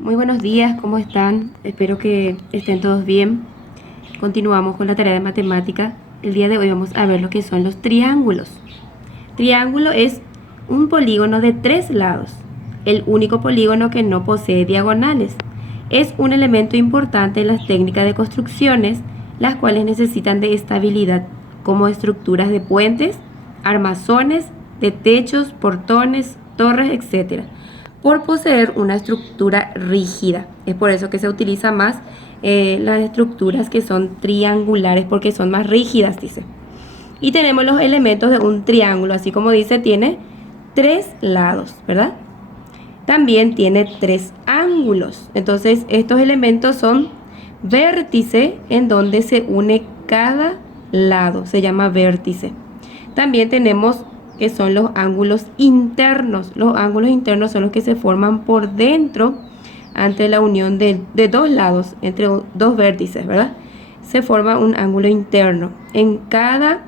Muy buenos días, ¿cómo están? Espero que estén todos bien. Continuamos con la tarea de matemática. El día de hoy vamos a ver lo que son los triángulos. Triángulo es un polígono de 3 lados, el único polígono que no posee diagonales. Es un elemento importante en las técnicas de construcciones, las cuales necesitan de estabilidad, como estructuras de puentes, armazones, de techos, portones, torres, etc., por poseer una estructura rígida. Es por eso que se utiliza más las estructuras que son triangulares, porque son más rígidas, dice. Y tenemos los elementos de un triángulo, así como dice, tiene 3 lados, ¿verdad? También tiene 3 ángulos. Entonces, estos elementos son vértice, en donde se une cada lado, se llama vértice. También tenemos que son los ángulos internos. Los ángulos internos son los que se forman por dentro ante la unión de dos lados, entre dos vértices, ¿verdad? Se forma un ángulo interno. En cada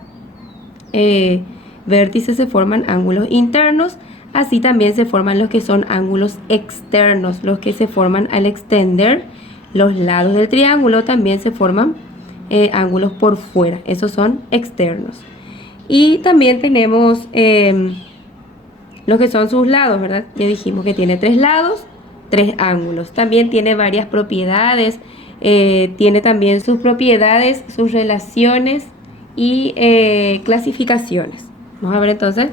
vértice se forman ángulos internos. Así también se forman los que son ángulos externos, los que se forman al extender los lados del triángulo. También se forman ángulos por fuera, esos son externos. Y también tenemos lo que son sus lados, ¿verdad? Ya dijimos que tiene 3 lados, 3 ángulos. También tiene varias propiedades, tiene también sus propiedades, sus relaciones y clasificaciones. Vamos a ver entonces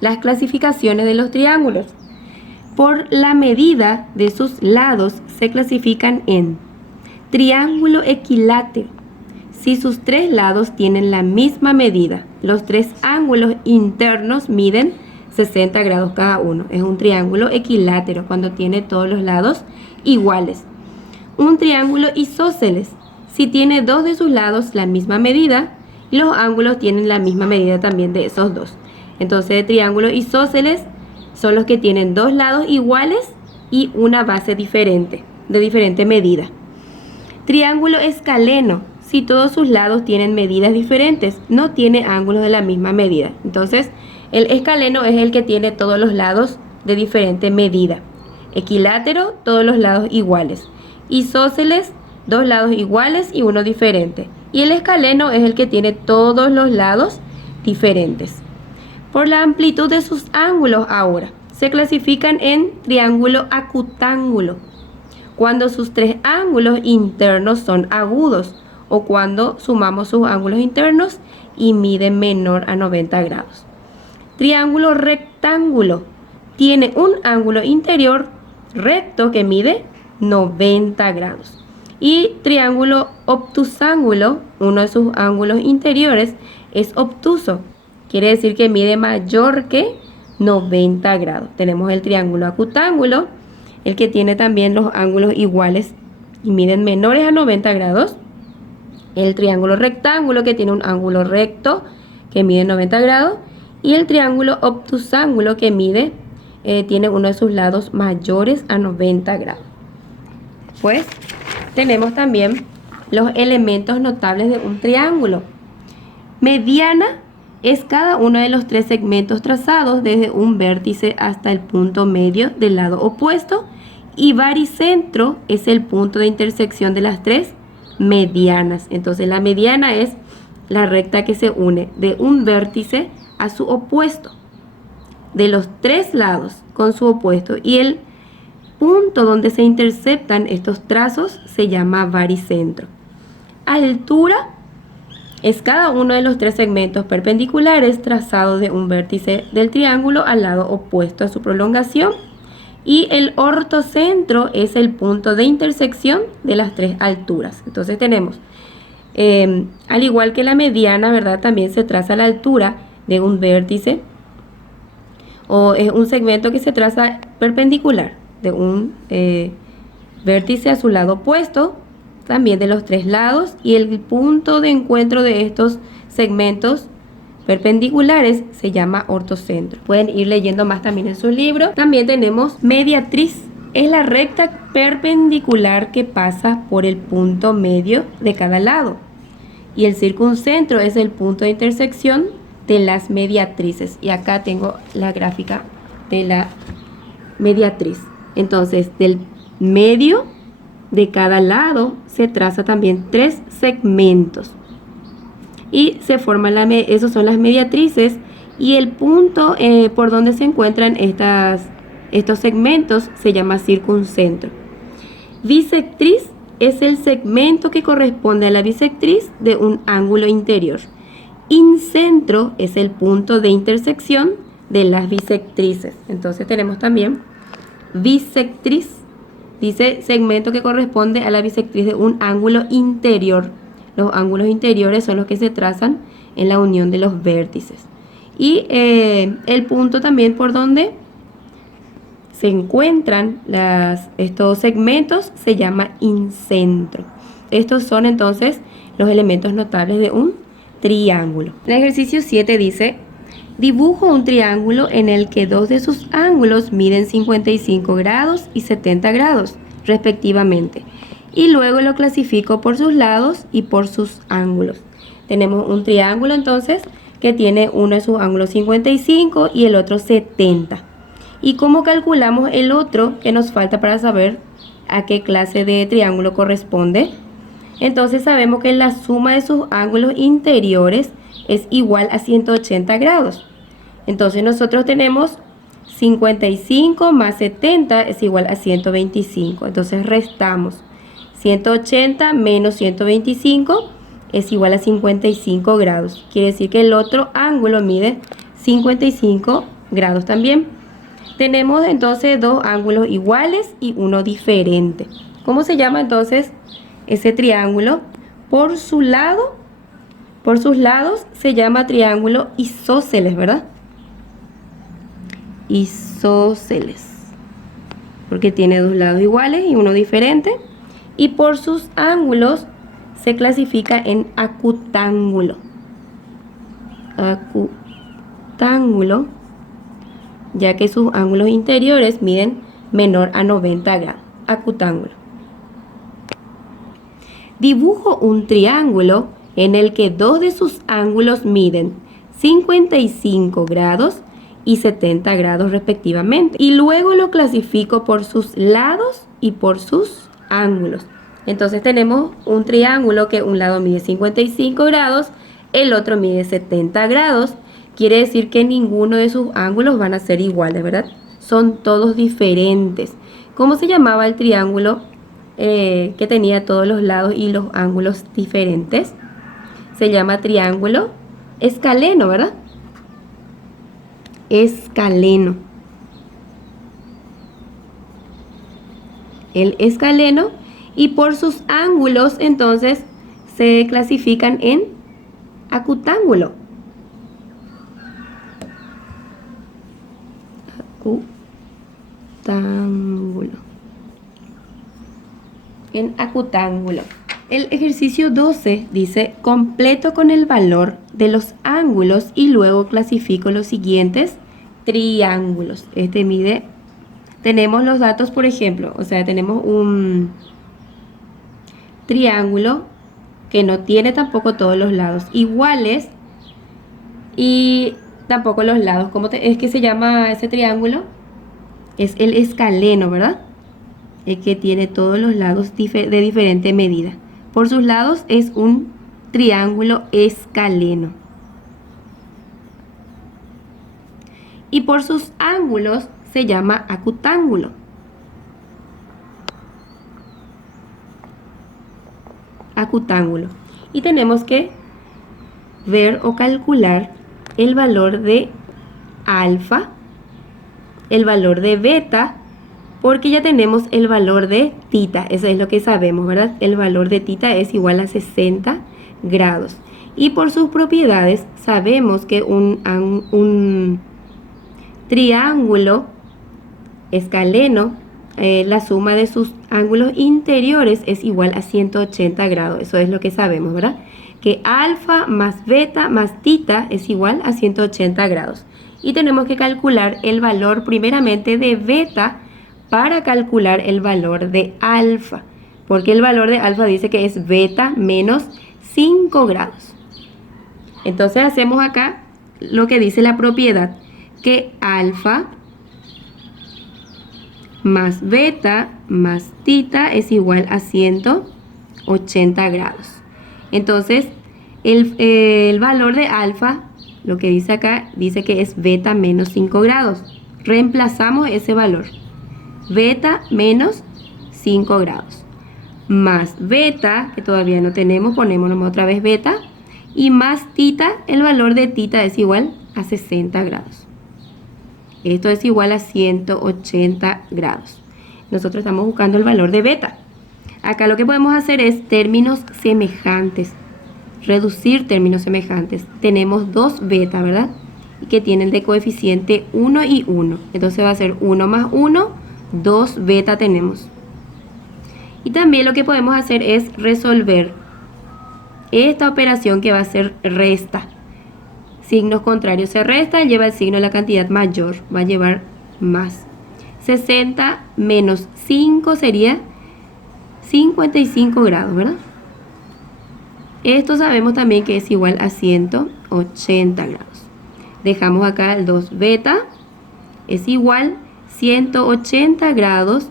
las clasificaciones de los triángulos. Por la medida de sus lados se clasifican en triángulo equilátero. Si sus 3 lados tienen la misma medida, los 3 ángulos internos miden 60 grados cada uno. Es un triángulo equilátero cuando tiene todos los lados iguales. Un triángulo isósceles. Si tiene 2 de sus lados la misma medida, los ángulos tienen la misma medida también de esos 2. Entonces, triángulos isósceles son los que tienen 2 lados iguales y una base diferente, de diferente medida. Triángulo escaleno. Si todos sus lados tienen medidas diferentes, no tiene ángulos de la misma medida. Entonces, el escaleno es el que tiene todos los lados de diferente medida. Equilátero, todos los lados iguales. Isósceles, 2 lados iguales y uno diferente. Y el escaleno es el que tiene todos los lados diferentes. Por la amplitud de sus ángulos ahora, se clasifican en triángulo acutángulo, cuando sus 3 ángulos internos son agudos, o cuando sumamos sus ángulos internos y miden menor a 90 grados. Triángulo rectángulo. Tiene un ángulo interior recto que mide 90 grados. Y triángulo obtusángulo, uno de sus ángulos interiores es obtuso. Quiere decir que mide mayor que 90 grados. Tenemos el triángulo acutángulo, el que tiene también los ángulos iguales y miden menores a 90 grados. El triángulo rectángulo, que tiene un ángulo recto que mide 90 grados. Y el triángulo obtusángulo, que tiene uno de sus lados mayores a 90 grados. Pues tenemos también los elementos notables de un triángulo. Mediana es cada uno de los 3 segmentos trazados desde un vértice hasta el punto medio del lado opuesto. Y baricentro es el punto de intersección de las 3 medianas. Entonces, la mediana es la recta que se une de un vértice a su opuesto, de los 3 lados con su opuesto, y el punto donde se interceptan estos trazos se llama baricentro. Altura es cada uno de los 3 segmentos perpendiculares trazados de un vértice del triángulo al lado opuesto a su prolongación. Y el ortocentro es el punto de intersección de las 3 alturas. Entonces tenemos, al igual que la mediana, ¿verdad? También se traza la altura de un vértice, o es un segmento que se traza perpendicular de un vértice a su lado opuesto, también de los 3 lados, y el punto de encuentro de estos segmentos perpendiculares se llama ortocentro. Pueden ir leyendo más también en su libro. También tenemos mediatriz. Es la recta perpendicular que pasa por el punto medio de cada lado. Y el circuncentro es el punto de intersección de las mediatrices. Y acá tengo la gráfica de la mediatriz. Entonces, del medio de cada lado se traza también 3 segmentos. Y se forman, esos son las mediatrices. Y el punto por donde se encuentran estos segmentos se llama circuncentro. Bisectriz es el segmento que corresponde a la bisectriz de un ángulo interior. Incentro es el punto de intersección de las bisectrices. Entonces tenemos también bisectriz, dice segmento que corresponde a la bisectriz de un ángulo interior. Los ángulos interiores son los que se trazan en la unión de los vértices. Y el punto también por donde se encuentran estos segmentos se llama incentro. Estos son entonces los elementos notables de un triángulo. El ejercicio 7 dice: dibujo un triángulo en el que dos de sus ángulos miden 55 grados y 70 grados, respectivamente. Y luego lo clasifico por sus lados y por sus ángulos. Tenemos un triángulo entonces que tiene uno de sus ángulos 55 y el otro 70. ¿Y cómo calculamos el otro que nos falta para saber a qué clase de triángulo corresponde? Entonces sabemos que la suma de sus ángulos interiores es igual a 180 grados. Entonces nosotros tenemos 55 más 70 es igual a 125. Entonces restamos 180 menos 125 es igual a 55 grados. Quiere decir que el otro ángulo mide 55 grados también. Tenemos entonces dos ángulos iguales y uno diferente. ¿Cómo se llama entonces ese triángulo? Por sus lados se llama triángulo isósceles, ¿verdad? Isósceles, porque tiene dos lados iguales y uno diferente. Y por sus ángulos se clasifica en acutángulo. Acutángulo, ya que sus ángulos interiores miden menor a 90 grados. Acutángulo. Dibujo un triángulo en el que dos de sus ángulos miden 55 grados y 70 grados respectivamente. Y luego lo clasifico por sus lados y por sus ángulos. Entonces tenemos un triángulo que un lado mide 55 grados, el otro mide 70 grados. Quiere decir que ninguno de sus ángulos van a ser iguales, ¿verdad? Son todos diferentes. ¿Cómo se llamaba el triángulo que tenía todos los lados y los ángulos diferentes? Se llama triángulo escaleno, ¿verdad? Escaleno. El escaleno. Y por sus ángulos entonces se clasifican en acutángulo. Acutángulo. En acutángulo. El ejercicio 12 dice: completo con el valor de los ángulos y luego clasifico los siguientes triángulos. Tenemos los datos, por ejemplo, o sea, tenemos un triángulo que no tiene tampoco todos los lados iguales y tampoco los lados. ¿Cómo es que se llama ese triángulo? Es el escaleno, ¿verdad? El que tiene todos los lados de diferente medida. Por sus lados es un triángulo escaleno. Y por sus ángulos se llama acutángulo. Acutángulo. Y tenemos que ver o calcular el valor de alfa, el valor de beta, porque ya tenemos el valor de tita. Eso es lo que sabemos, ¿verdad? El valor de tita es igual a 60 grados. Y por sus propiedades sabemos que un triángulo escaleno, la suma de sus ángulos interiores es igual a 180 grados. Eso es lo que sabemos, ¿verdad? Que alfa más beta más tita es igual a 180 grados. Y tenemos que calcular el valor primeramente de beta para calcular el valor de alfa, porque el valor de alfa dice que es beta menos 5 grados. Entonces hacemos acá lo que dice la propiedad, que alfa más beta más tita es igual a 180 grados. Entonces, el valor de alfa, lo que dice acá, dice que es beta menos 5 grados. Reemplazamos ese valor. Beta menos 5 grados. Más beta, que todavía no tenemos, ponemos otra vez beta. Y más tita, el valor de tita es igual a 60 grados. Esto es igual a 180 grados. Nosotros estamos buscando el valor de beta. Acá lo que podemos hacer es términos semejantes. Reducir términos semejantes. Tenemos dos beta, ¿verdad? Y que tienen de coeficiente 1 y 1. Entonces va a ser 1 más 1, 2 beta tenemos. Y también lo que podemos hacer es resolver esta operación que va a ser resta. Signos contrarios se restan, lleva el signo de la cantidad mayor, va a llevar más. 60 menos 5 sería 55 grados, ¿verdad? Esto sabemos también que es igual a 180 grados. Dejamos acá el 2 beta, es igual 180 grados,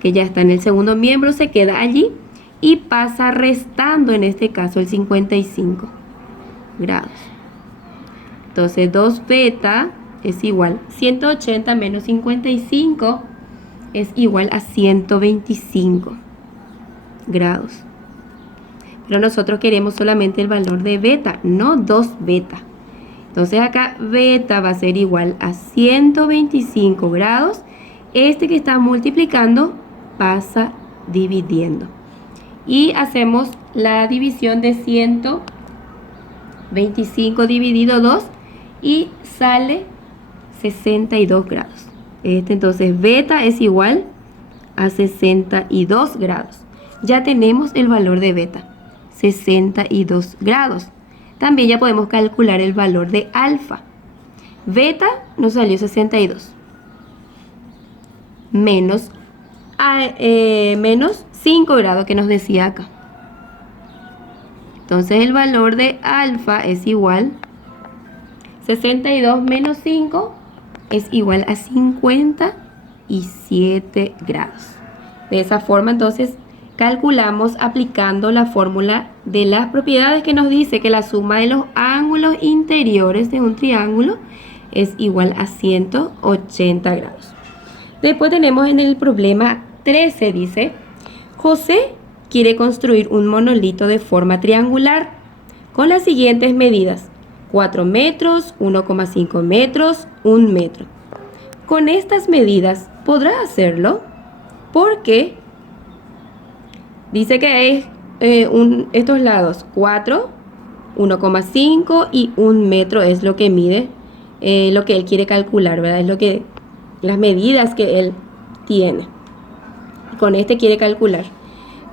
que ya está en el segundo miembro, se queda allí y pasa restando en este caso el 55 grados. Entonces 2 beta es igual 180 menos 55 es igual a 125 grados. Pero nosotros queremos solamente el valor de beta, no 2 beta. Entonces acá beta va a ser igual a 125 grados. Este que está multiplicando pasa dividiendo. Y hacemos la división de 125 dividido 2 y sale 62 grados. Entonces beta es igual a 62 grados. Ya tenemos el valor de beta, 62 grados. También ya podemos calcular el valor de alfa. Beta nos salió 62. Menos 5 grados que nos decía acá. Entonces el valor de alfa es igual 62 menos 5 es igual a 57 grados. De esa forma entonces calculamos aplicando la fórmula de las propiedades que nos dice que la suma de los ángulos interiores de un triángulo es igual a 180 grados. Después tenemos en el problema 13, dice, José quiere construir un monolito de forma triangular con las siguientes medidas: 4 metros, 1,5 metros, 1 metro. Con estas medidas podrá hacerlo porque dice que hay estos lados 4, 1,5 y 1 metro es lo que mide, lo que él quiere calcular, ¿verdad? Es lo que las medidas que él tiene. Con este quiere calcular.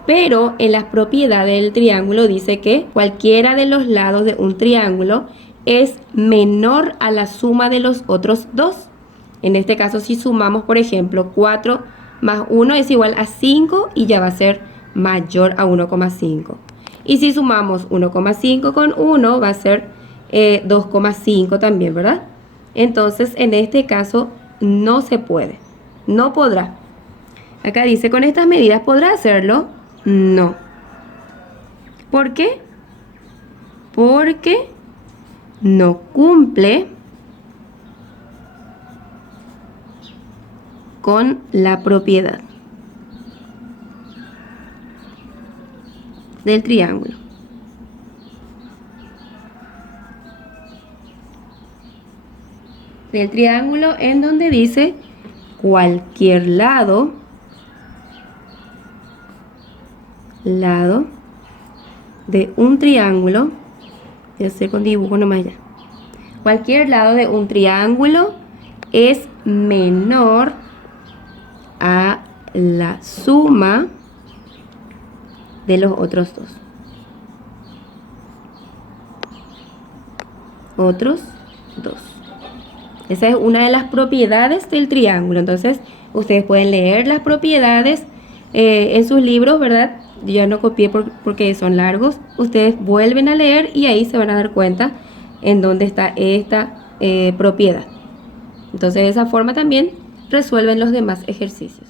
Pero en las propiedades del triángulo dice que cualquiera de los lados de un triángulo es menor a la suma de los otros dos. En este caso, si sumamos, por ejemplo, 4 más 1 es igual a 5 y ya va a ser mayor a 1,5. Y si sumamos 1,5 con 1 va a ser 2,5 también, ¿verdad? Entonces, en este caso no se puede, no podrá. Acá dice, ¿con estas medidas podrá hacerlo? No. ¿Por qué? Porque no cumple con la propiedad del triángulo. Del triángulo en donde dice cualquier lado de un triángulo, voy a hacer con dibujo nomás ya. Cualquier lado de un triángulo es menor a la suma de los otros dos. Esa es una de las propiedades del triángulo. Entonces, ustedes pueden leer las propiedades en sus libros, ¿verdad? Yo ya no copié porque son largos. Ustedes vuelven a leer y ahí se van a dar cuenta en dónde está esta propiedad. Entonces, de esa forma también resuelven los demás ejercicios.